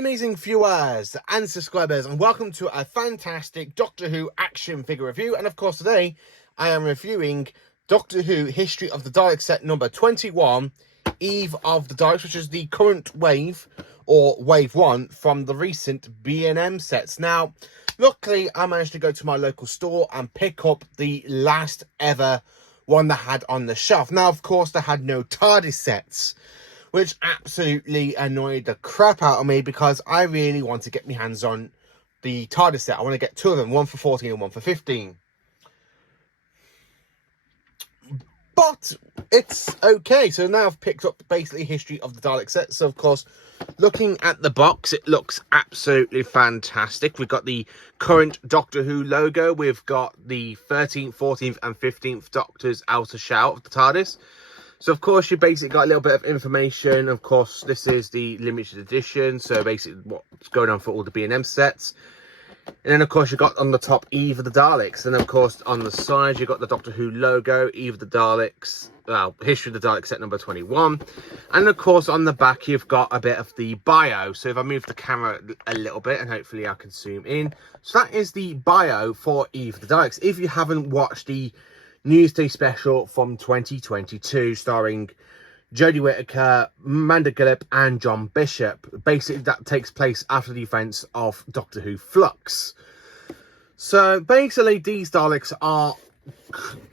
amazing viewers and subscribers, and welcome to a fantastic Doctor Who action figure review. And of course today I am reviewing Doctor Who History of the Daleks set number 21, Eve of the Daleks, which is the current wave, or wave 1, from the recent B&M sets. Now, luckily I managed to go to my local store and pick up the last ever one they had on the shelf. Now, of course, they had no TARDIS sets, which absolutely annoyed the crap out of me because I really want to get my hands on the TARDIS set. I want to get two of them, one for 14 and one for 15. But it's okay. So now I've picked up basically History of the Dalek set. So, of course, looking at the box, it looks absolutely fantastic. We've got the current Doctor Who logo. We've got the 13th, 14th and 15th Doctor's outer shell of the TARDIS. So, of course, you basically got a little bit of information. Of course, this is the limited edition. So, basically, what's going on for all the B&M sets. And then, of course, you got on the top Eve of the Daleks. And, of course, on the side, you got the Doctor Who logo, Eve of the Daleks. Well, History of the Daleks set number 21. And, of course, on the back, you've got a bit of the bio. So, if I move the camera a little bit, and hopefully I can zoom in. So, that is the bio for Eve of the Daleks. If you haven't watched the Newsday special from 2022 starring Jodie Whittaker, Amanda Gillip and John Bishop. Basically, that takes place after the events of Doctor Who Flux. So, basically, these Daleks are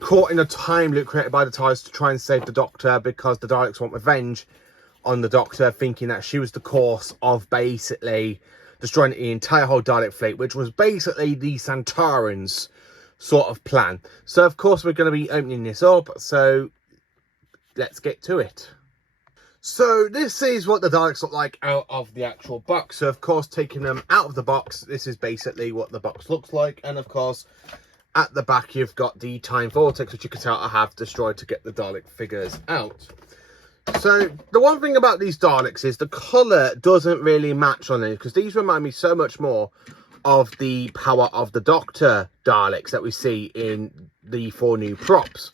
caught in a time loop created by the TARDIS to try and save the Doctor because the Daleks want revenge on the Doctor, thinking that she was the cause of basically destroying the entire whole Dalek fleet, which was basically the Santarans' sort of plan. So, of course, we're going to be opening this up, so let's get to it. So, this is what the Daleks look like out of the actual box. So, of course, taking them out of the box, this is basically what the box looks like. And, of course, at the back, you've got the Time Vortex, which you can tell I have destroyed to get the Dalek figures out. So, the one thing about these Daleks is the colour doesn't really match on it, because these remind me so much more of the Power of the Doctor Daleks that we see in the 4 new props.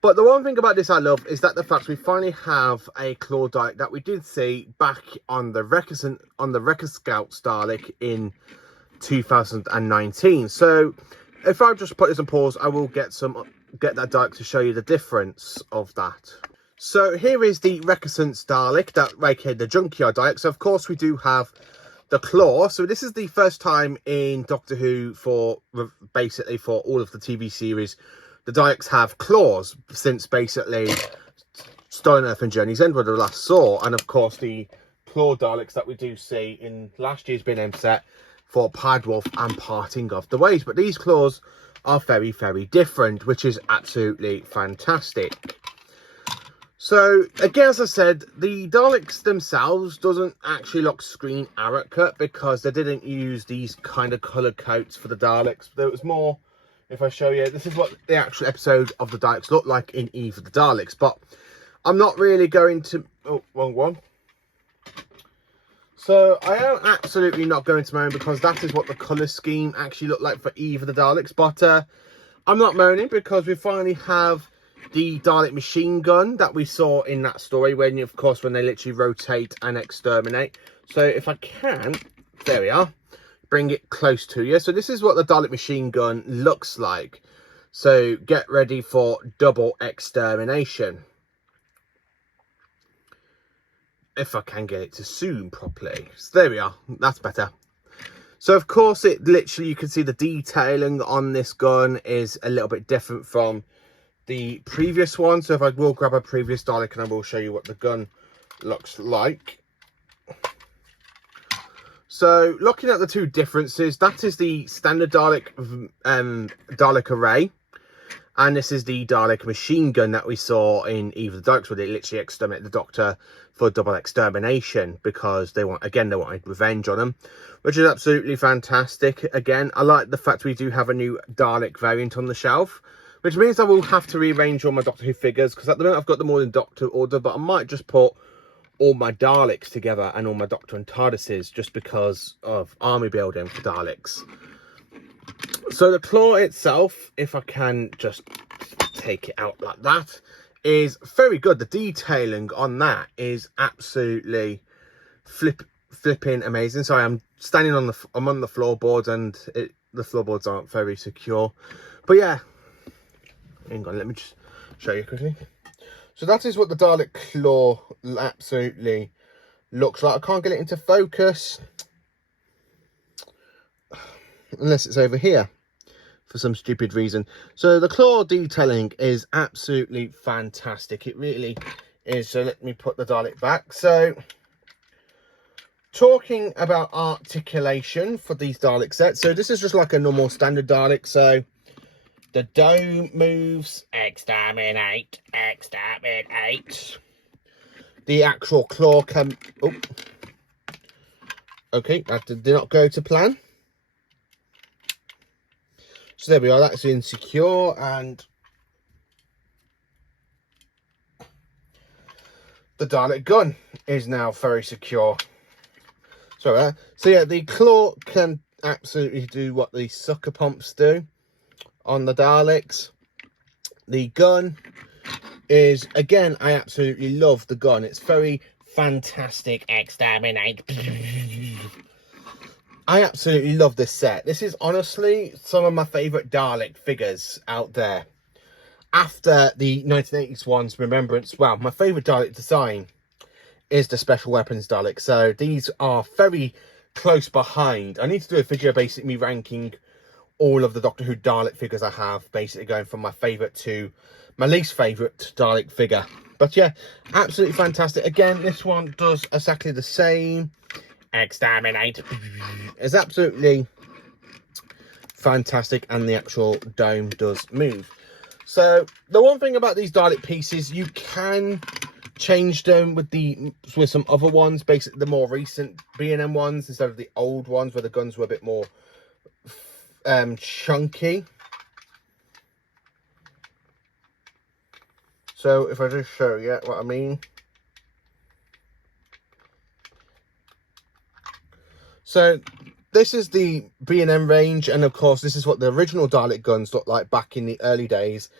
But the one thing about this I love is that the fact we finally have a claw Dalek that we did see back on the Wrecker Scouts Dalek in 2019. So if I just put this on pause, I will get that Dalek to show you the difference of that. So here is the Wrecker Dalek, that right here, the Junkyard Dalek. So of course we do have the claw. So this is the first time in Doctor Who for basically for all of the TV series the Daleks have claws, since basically Stone Earth and Journey's End were the last saw. And of course the claw Daleks that we do see in last year's B&M set for Padwolf and Parting of the Ways. But these claws are very, very different, which is absolutely fantastic. So, again, as I said, the Daleks themselves doesn't actually look screen accurate because they didn't use these kind of colour coats for the Daleks. There was more, if I show you, this is what the actual episode of the Daleks looked like in Eve of the Daleks. But I'm not really going to... Oh, wrong one. So, I am absolutely not going to moan because that is what the colour scheme actually looked like for Eve of the Daleks. But I'm not moaning because we finally have the Dalek machine gun that we saw in that story when they literally rotate and exterminate. So if I can, there we are, bring it close to you. So this is what the Dalek machine gun looks like. So get ready for double extermination. If I can get it to zoom properly. So there we are, that's better. So of course it literally, you can see the detailing on this gun is a little bit different from the previous one. So if I will grab a previous Dalek and I will show you what the gun looks like. So looking at the two differences, that is the standard Dalek Dalek array, and this is the Dalek machine gun that we saw in Eve of the Daleks, where they literally exterminate the Doctor for double extermination because they wanted revenge on him, which is absolutely fantastic. Again, I like the fact we do have a new Dalek variant on the shelf, which means I will have to rearrange all my Doctor Who figures, because at the moment I've got them all in Doctor order, but I might just put all my Daleks together and all my Doctor and TARDISes just because of army building for Daleks. So the claw itself, if I can just take it out like that, is very good. The detailing on that is absolutely flipping amazing. Sorry, I'm standing on the floorboards, and the floorboards aren't very secure. But yeah, hang on, let me just show you quickly. So that is what the Dalek claw absolutely looks like. I can't get it into focus unless it's over here for some stupid reason. So the claw detailing is absolutely fantastic. It really is. So let me put the Dalek back. So talking about articulation for these Dalek sets. So this is just like a normal standard Dalek. So the dome moves, exterminate, exterminate. The actual claw can... Oh. Okay, that did not go to plan. So there we are, that's insecure, and the Dalek gun is now very secure. So yeah, the claw can absolutely do what the sucker pumps do on the Daleks. The gun is, again, I absolutely love the gun. It's very fantastic. Exterminate. I absolutely love this set. This is honestly some of my favourite Dalek figures out there. After the 1980s ones, Remembrance, well, my favourite Dalek design is the Special Weapons Dalek. So these are very close behind. I need to do a video basically ranking all of the Doctor Who Dalek figures I have, basically going from my favourite to my least favourite Dalek figure. But yeah, absolutely fantastic. Again, this one does exactly the same. Exterminate. It's absolutely fantastic, and the actual dome does move. So the one thing about these Dalek pieces, you can change them with some other ones, basically the more recent B&M ones instead of the old ones where the guns were a bit more chunky. So if I just show you what I mean. So this is the B&M range, and of course this is what the original Dalek guns looked like back in the early days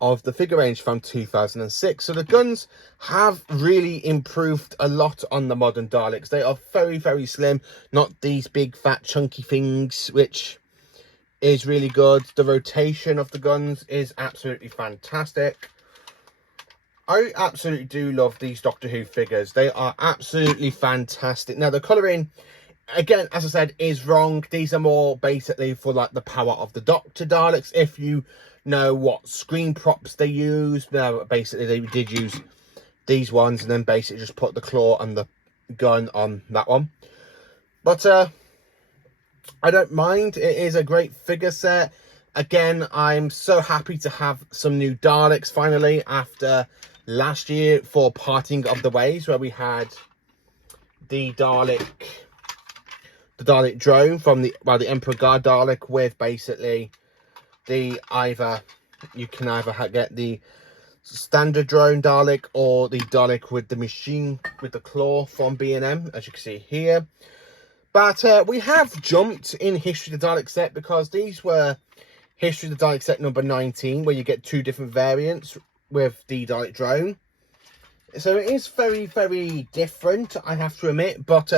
of the figure range from 2006. So the guns have really improved a lot on the modern Daleks. They are very, very slim, not these big fat chunky things, which is really good. The rotation of the guns is absolutely fantastic. I absolutely do love these Doctor Who figures. They are absolutely fantastic. Now the colouring, again, as I said, is wrong. These are more basically for like the power of the Doctor Daleks. If you know what screen props they use, now basically they did use these ones and then basically just put the claw and the gun on that one. But I don't mind. It is a great figure set. Again, I'm so happy to have some new Daleks finally after last year for Parting of the Ways, where we had the Dalek drone from the Emperor Guard Dalek with basically you can either get the standard drone Dalek or the Dalek with the machine with the claw from B&M, as you can see here. But we have jumped in History of the Dalek set, because these were History of the Dalek set number 19, where you get two different variants with the Dalek drone. So it is very, very different, I have to admit. But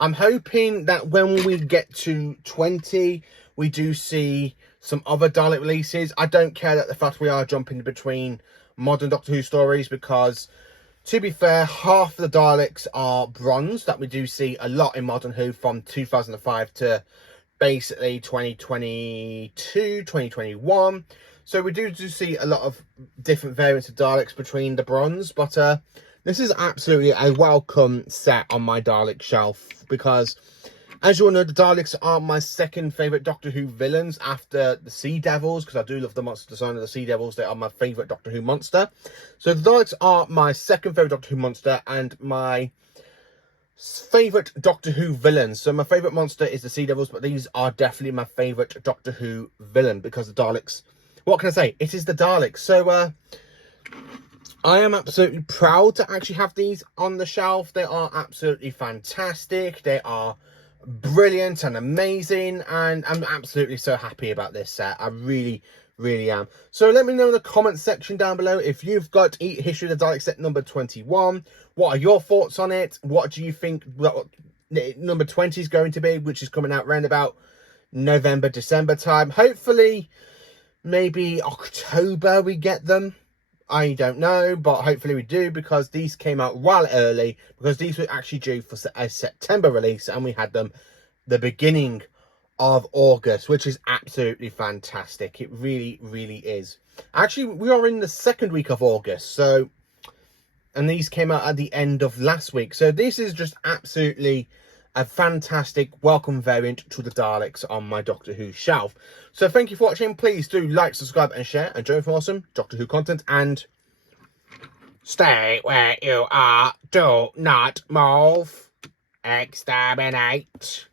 I'm hoping that when we get to 20, we do see some other Dalek releases. I don't care that the fact we are jumping between modern Doctor Who stories, because to be fair, half the Daleks are bronze, that we do see a lot in Modern Who from 2005 to basically 2022, 2021. So we do see a lot of different variants of Daleks between the bronze. But this is absolutely a welcome set on my Dalek shelf, because as you all know, the Daleks are my second favourite Doctor Who villains after the Sea Devils, because I do love the monster design of the Sea Devils. They are my favourite Doctor Who monster. So the Daleks are my second favourite Doctor Who monster and my favourite Doctor Who villains. So my favourite monster is the Sea Devils, but these are definitely my favourite Doctor Who villain, because the Daleks, what can I say? It is the Daleks. So I am absolutely proud to actually have these on the shelf. They are absolutely fantastic. They are brilliant and amazing, and I'm absolutely so happy about this set. I really am. So let me know in the comment section down below if you've got History of the Dalek set number 21. What are your thoughts on it? What do you think? number 20 is going to be, which is coming out around about November, December time. Hopefully, maybe October we get them. I don't know, but hopefully we do, because these came out well early, because these were actually due for a September release, and we had them the beginning of August, which is absolutely fantastic. It really, really is. Actually, we are in the second week of August, so, and these came out at the end of last week, so this is just absolutely a fantastic welcome variant to the Daleks on my Doctor Who shelf. So thank you for watching. Please do like, subscribe and share, and join for awesome Doctor Who content, and stay where you are. Do not move. Exterminate.